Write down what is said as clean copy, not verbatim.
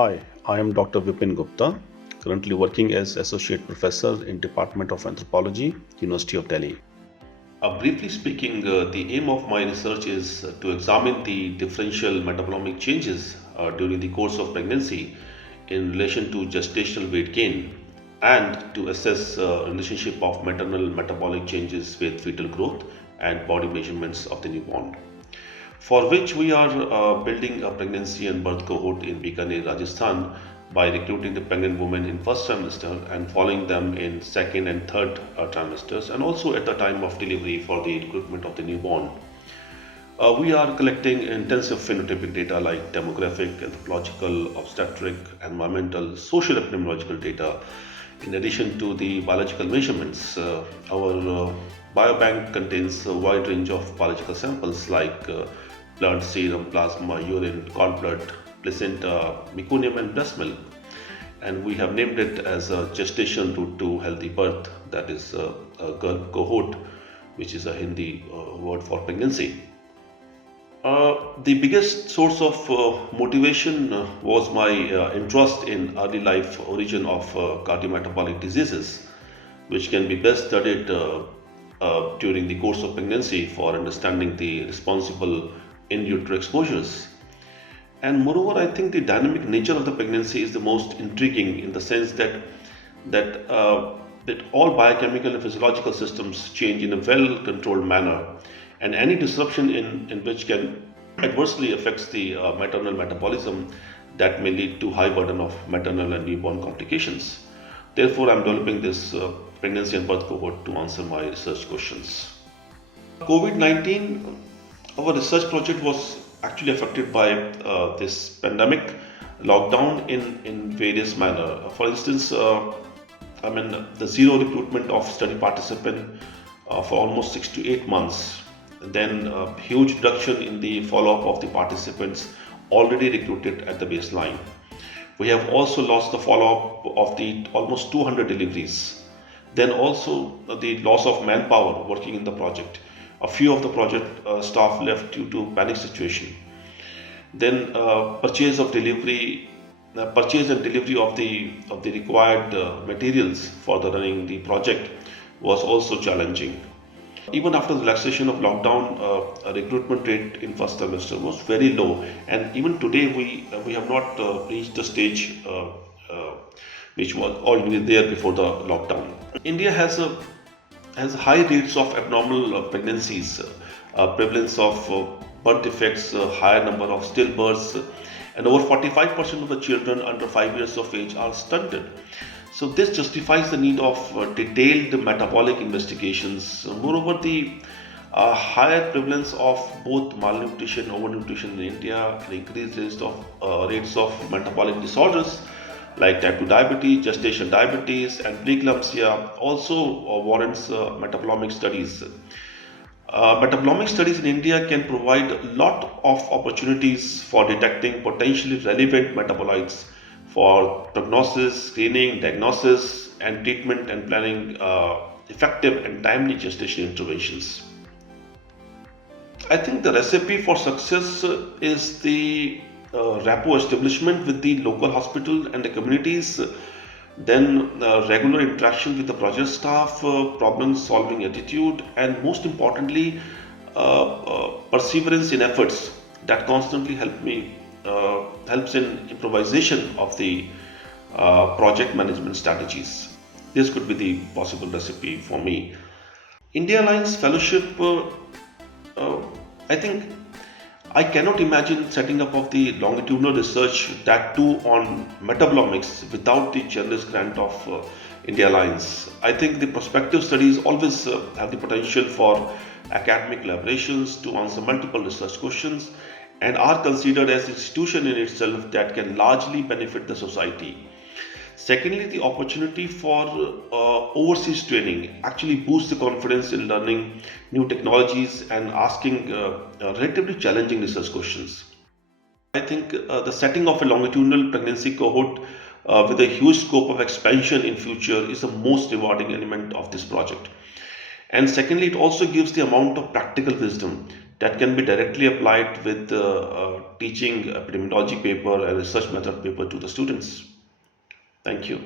Hi, I am Dr. Vipin Gupta, currently working as Associate Professor in Department of Anthropology, University of Delhi. Briefly speaking, the aim of my research is to examine the differential metabolomic changes during the course of pregnancy in relation to gestational weight gain and to assess relationship of maternal metabolic changes with fetal growth and body measurements of the newborn, for which we are building a pregnancy and birth cohort in Bikaner, Rajasthan by recruiting the pregnant women in first trimester and following them in second and third trimesters, and also at the time of delivery for the recruitment of the newborn. We are collecting intensive phenotypic data like demographic, anthropological, obstetric, environmental, social epidemiological data, in addition to the biological measurements. Our biobank contains a wide range of biological samples like blood, serum, plasma, urine, cord blood, placenta, meconium, and breast milk. And we have named it as a gestation route to healthy birth, that is a girl cohort, which is a Hindi word for pregnancy. The biggest source of motivation was my interest in early life origin of cardiometabolic diseases, which can be best studied during the course of pregnancy for understanding the responsible in utero exposures. And moreover, I think the dynamic nature of the pregnancy is the most intriguing in the sense that all biochemical and physiological systems change in a well-controlled manner, and any disruption in which can adversely affects the maternal metabolism that may lead to high burden of maternal and newborn complications. Therefore, I'm developing this pregnancy and birth cohort to answer my research questions. COVID-19, our research project was actually affected by this pandemic lockdown in various manner. For instance, the zero recruitment of study participant for almost 6 to 8 months. Then a huge reduction in the follow-up of the participants already recruited at the baseline. We have also lost the follow-up of the almost 200 deliveries. Then also the loss of manpower working in the project. A few of the project staff left due to panic situation. Then purchase and delivery of the required materials for the running the project was also challenging. Even after the relaxation of lockdown, recruitment rate in first semester was very low, and even today we have not reached the stage which was already there before the lockdown. India has high rates of abnormal pregnancies, prevalence of birth defects, higher number of stillbirths, and over 45% of the children under 5 years of age are stunted. So this justifies the need of detailed metabolic investigations. Moreover, the higher prevalence of both malnutrition and overnutrition in India and increased rates of metabolic disorders like type 2 diabetes, gestation diabetes, and preeclampsia also warrants metabolomic studies. Metabolomic studies in India can provide a lot of opportunities for detecting potentially relevant metabolites for prognosis, screening, diagnosis, and treatment and planning effective and timely gestation interventions. I think the recipe for success is the rapport establishment with the local hospital and the communities, then regular interaction with the project staff, problem solving attitude, and most importantly, perseverance in efforts that constantly helps in improvisation of the project management strategies. This could be the possible recipe for me. India Alliance Fellowship, I think I cannot imagine setting up of the longitudinal research, that too on metabolomics, without the generous grant of India Alliance. I think the prospective studies always have the potential for academic collaborations to answer multiple research questions and are considered as an institution in itself that can largely benefit the society. Secondly, the opportunity for overseas training actually boosts the confidence in learning new technologies and asking relatively challenging research questions. I think the setting of a longitudinal pregnancy cohort with a huge scope of expansion in future is the most rewarding element of this project. And secondly, it also gives the amount of practical wisdom that can be directly applied with teaching epidemiology paper and research method paper to the students. Thank you.